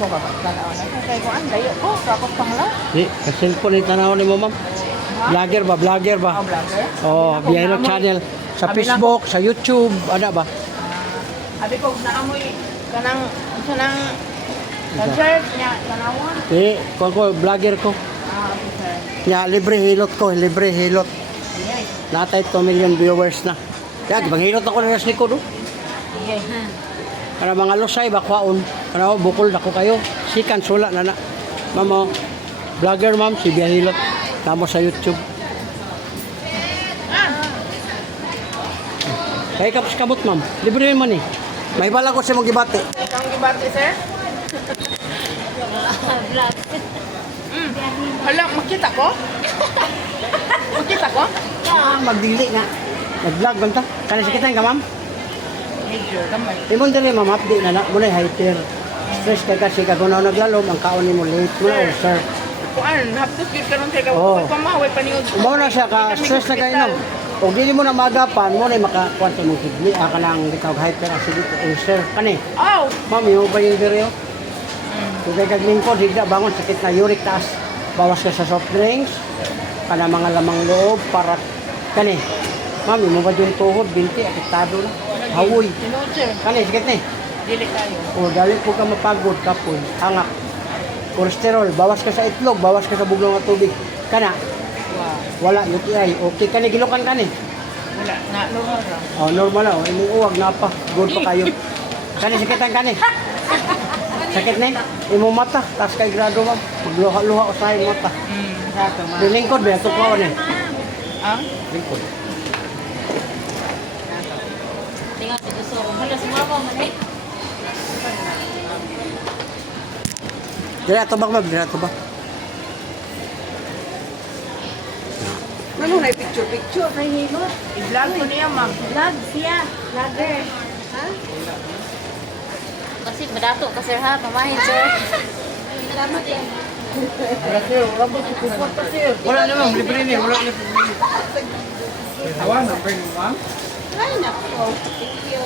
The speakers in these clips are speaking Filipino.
ko tanaw na. Kaya ko ang dayo ko, tapos pangla. Di, sa cellphone ni tanaw ni mo, ma'am. Vlogger ba? Vlogger ba? Oh, vlogger? Oh, Biyahero channel. Sa Abi na Facebook, sa YouTube, ano ba? Abi ko naamoy kanang concert niya, tanawon. Di, ko, vlogger ko. Okay, sir. Ya, libre hilot ko, libre hilot. Sige. Natay 2 million viewers na. Ya, hilot ako na sa likod, oh. Sige. Para mga lusay, bakwaon. Para bukol ako kayo. Sikan, sula na na. Ma'am, oh. Vlogger, ma'am, si Biyahilot. Tamo sa YouTube. Kaya kapos kabot, ma'am. Libre yun man eh. May bala ko sa mong gibate. Itong gibati, sir? Vlog. Hala, makita ko? Makita ko? Ah, magdili nga. Nag-vlog ba ta? Kaya sikitan ka, ma'am? Medyo, gamay. Imon dali, ma'am, update na na. Muna hater. Stress ka kasi kag unaw naglalom, ang kaon ni mo late mo, Sir. sir. Kuan, hapdos gyud karon kay Oo. pamaway paniud. Umaw na siya ka, stress na kayo nam. O dili mo na magapan mo na makakuan sa mong kidney. Ka lang bitaw hyperacidity ulcer. Kani, Oh, ma'am, yung ba yung video? Kung kay kag lingkod, higda bangon, sakit na uric taas. Bawas ka sa soft drinks, kana mga lamang loob, para, kani, ma'am, yung ba yung tuhod, binti, apektado na. Hawoy. tinuod, sir. Kani, sakit ni. Dili tayo. O, dali po ka mapagod, kapon, hangak. Kolesterol, bawas ka sa itlog, bawas ka sa buglong at tubig. Kana, Wow. wala, UTI. Okay, kani, gilukan kani. Wala, na normal ra. Oh, normal lang. Oh, imong uwag na pa. Good pa kayo. Kani, sakitan kani. Sakit na imong mata. Tas kay grado ma'am. Magluha-luha ko sa imong mata. Sato ma. Lingkod ba? Ito ko ni. Ang? Lingkod. Tingnan si Tusoro. Hala, sumama man eh. Dili ato ba ma'am? Dili ato ba? Ano na picture na hilot? I-vlog ko niya, ma'am. Vlog siya. Vlogger. Ha? Kasi badato ka sir ha. Pamahin sir. Salamat eh. Wala sir, wala ba si kupot pa sir? Wala na ma'am. Libre ni. Wala na. Awan, ang pwede mo, ma'am? Ay, nako. Thank you.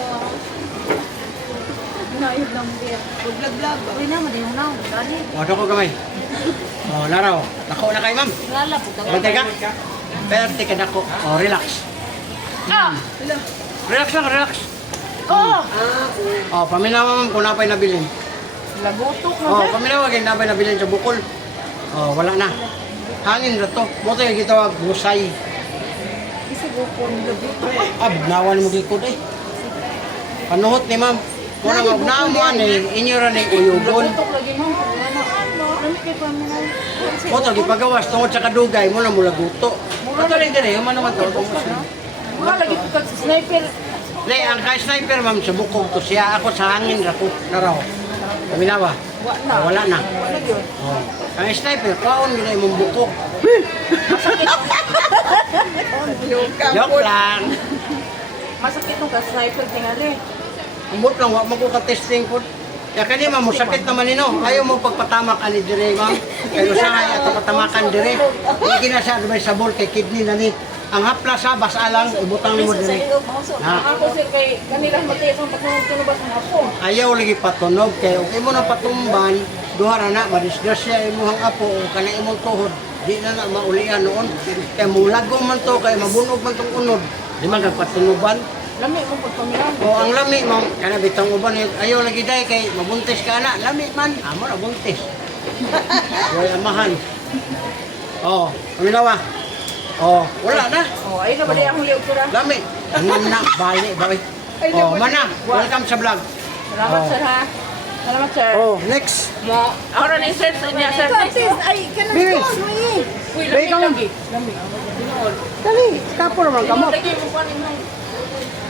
Nayod ng beer. Vlog-vlog. Uy na, madayong na. Dali. O, dako gamay. O, laraw. Dako na kay ma'am. Lala po. Bantay ka. Perte ka dako. O, relax. Ah! Relax lang, relax. Oh! O, paminawa ma'am kung napay nabilin. Lagutok na O, sir. paminawa kung napay nabilin sa bukol. O, wala na. Hangin na to. Mo tayo gitawag husay. Isa gupon, lagutok. Abnawan mo gikod eh. Panuhot ni ma'am. Kung ang abnawan eh, inyo rin yung uyugon. Lagutok lagi mo. Ano? Ano kay pamilya? O, tagi pagawas, tungod sa kadugay, mula mula guto. Ito rin din eh, yung naman to. Wala lagi ko kag sniper. Le, ang ka-sniper ma'am, sa bukog to siya. Ako sa hangin, rako, naraw. Kami na ba? Wala na. Wala na. Wala yun. Oh. Ang sniper, kaon nila yung bukog. Joke lang. Masakit nung ka-sniper tingali. Ambot lang, wag magkukatesting po. Ya kani ma'am, sakit naman nino. Ayaw mo pagpatamak ani dire ma'am. Kaya usahay ato patamakan dire. Hindi na siya may sabol kay kidney na ni. Ang hapla sa bas alang ibutang mo dire. Ha? Ako sir kay kanila matiis ang pagtunog ba sa ako. Ayaw lagi patunog kay okay mo na patumban, duha ra na madisgrasya imong apo o kana imong tuhod. Di na na maulian noon. Kay mulagong man to kay mabunog man tong unod. Di man patunuban. Lami mo pagpamilan. O ang lami ma'am, kana bitang uban ayaw lagi day kay mabuntis ka na. Lami man, amo na buntis. Way amahan. Oh, paminawa. Oh, wala na. Oh, ay na ba di akong liog sura. Lami. Ano na bali ba? Oh, mana. Welcome sa vlog. Salamat Oh. sir ha. Salamat sir. Oh, next. Mo, ahora ni sir niya sir. Ay, kanang Bill. Uy, Bay, lami ikaw. lagi. Lami. Tinood. Dali, kapo naman Tinood kamot. lagi mo pa nimong.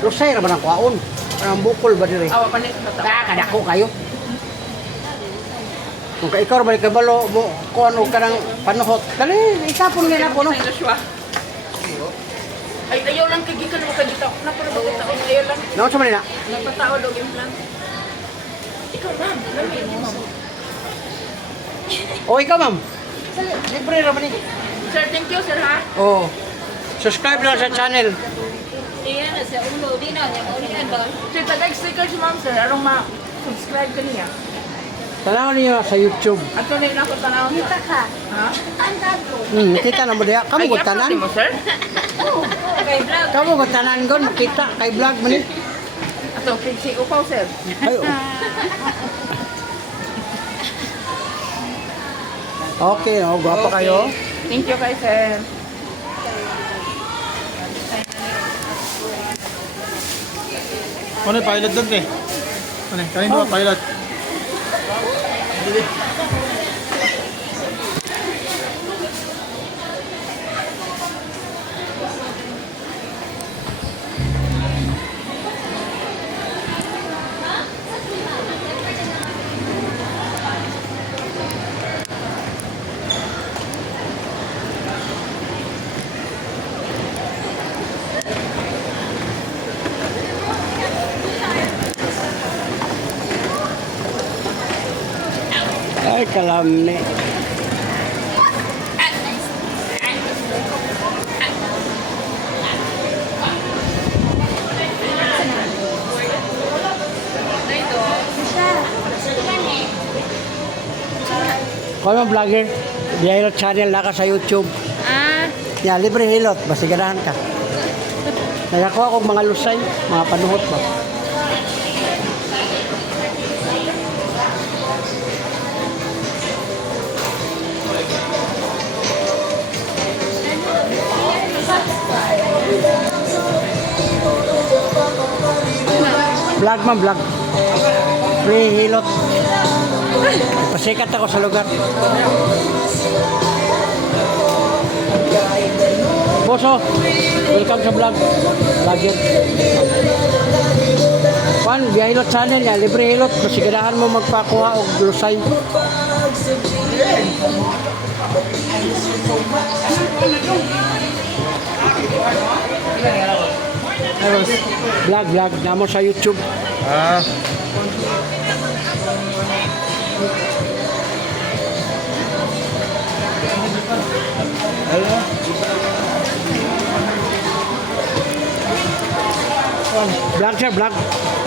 Lusay ra ba ng kwaon? Parang bukol ba dire? Awa panit na ta. Kadako kayo. Kung ka ikaw balik kabalo mo kung ano ka ng panuhot. Dali, itapon nila ko no. Joshua. Ay, ayaw lang kay gikan mo kagitaw. Napara ba kita ko ayaw lang. Naon sa manila? Nagpatao daw yung plan. Ikaw ma'am, lami mo ma'am. O ikaw ma'am. Libre ra man ni. Sir, thank you sir ha. Oh. Subscribe lang sa channel. Iyan na sa ulo. Di na. Niya maulian ba? Sir, tagay sticker si ma'am sir. Arong ma-subscribe ka niya. Tanawin niyo sa YouTube. Ato rin ako tanaw. Kita ka. Ha? Tandaan ko. Kita na mo diya. Kamu ko tanan. mo, sir? Okay, vlog. Kamu ko tanan gon makita kay vlog mo ni. Ato, pinsi ko pa, sir. Ay. Okay, no, guwapo kayo. Thank you kay sir. Ano yung pilot doon eh? Ano yung kanino ba pilot? Ay, kalami. Kung mo vlogger, Hilot channel na ka sa YouTube. Ah, Ya, libre hilot, basta ganahan ka. Nagakuha akong mga lusay, mga panuhot ba. Vlog man, vlog. Free hilot. Pasikat ako sa lugar. Boso, welcome sa vlog. Vlogger. Juan, biya hilot channel niya, libre hilot. Masigadahan mo magpakuha o lusay. Vlog, vlog. Namo sa YouTube. Ah. Vlog siya, vlog.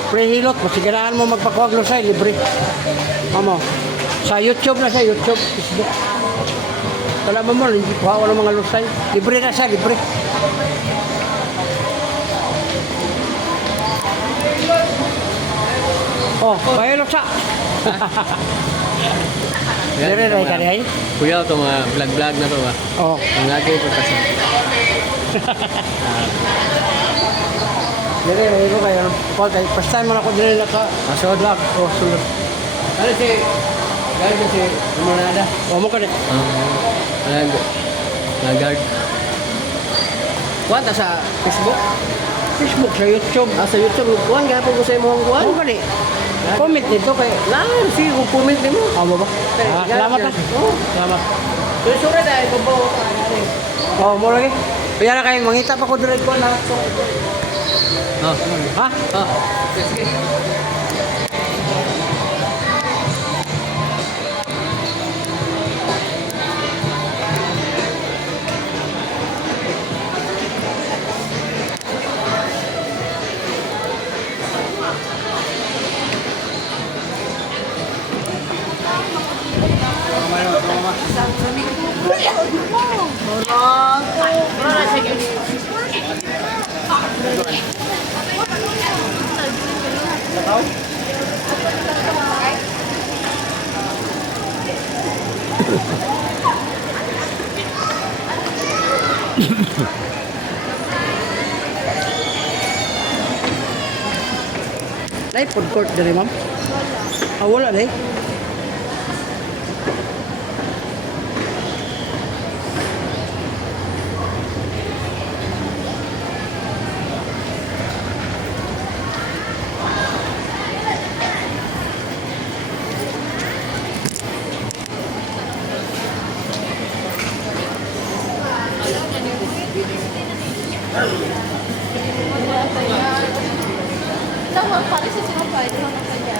Free hilot. Masigadahan mo magpakuha o lusay, libre. Amo. Sa YouTube na siya, YouTube, Facebook. Wala mo mo, hindi kuha ko ng mga lusay. Libre na siya, libre. Oh, pahilot siya. Dire ray ka rin. Kuya, ito mga vlog-vlog na to ba? Oh, Ang lagi ito kasi. dire ray ko kayo. Paul, kay first time man ako dire naka vlog. Oh, sulod. Ano si... Gano'n si Umarada? Oh, mo ka rin. Nag-guard. Kuwan ta sa Facebook? Facebook sa YouTube. Ah, sa YouTube. Kuwan, gapon ko sa imo ang kuwan. Mo ka rin. Comment dito kay Lang, sige, kung comment din mo. Amo ba? Ah, salamat ha. Oo. Salamat. Sure dahil kung ba ako Oh, mo lagi. Kaya na kayo mangita pa ko dire ko na. Oh. Ha? Oh. Sige. Nay food court dire, ma'am. Ah, wala day. tawag para sa sinupay. Di ba makadya?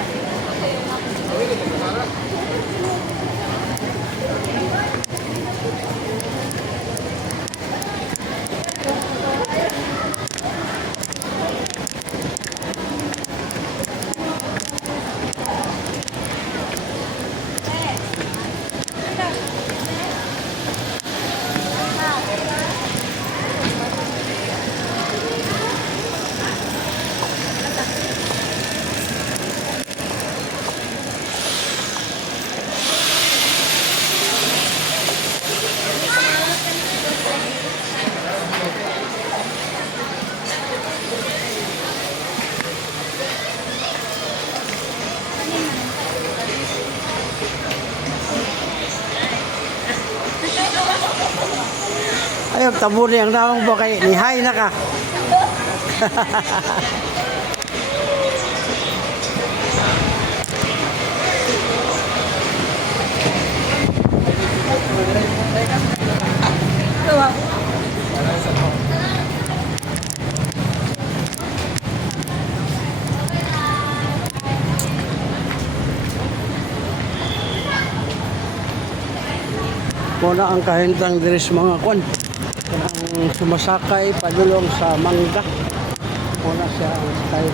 tabuni ang naong ba kay nihay na ka. Muna ang kahintang diri sa mga kwan. Ang sumasakay padulong sa mangga. Muna siya ang style.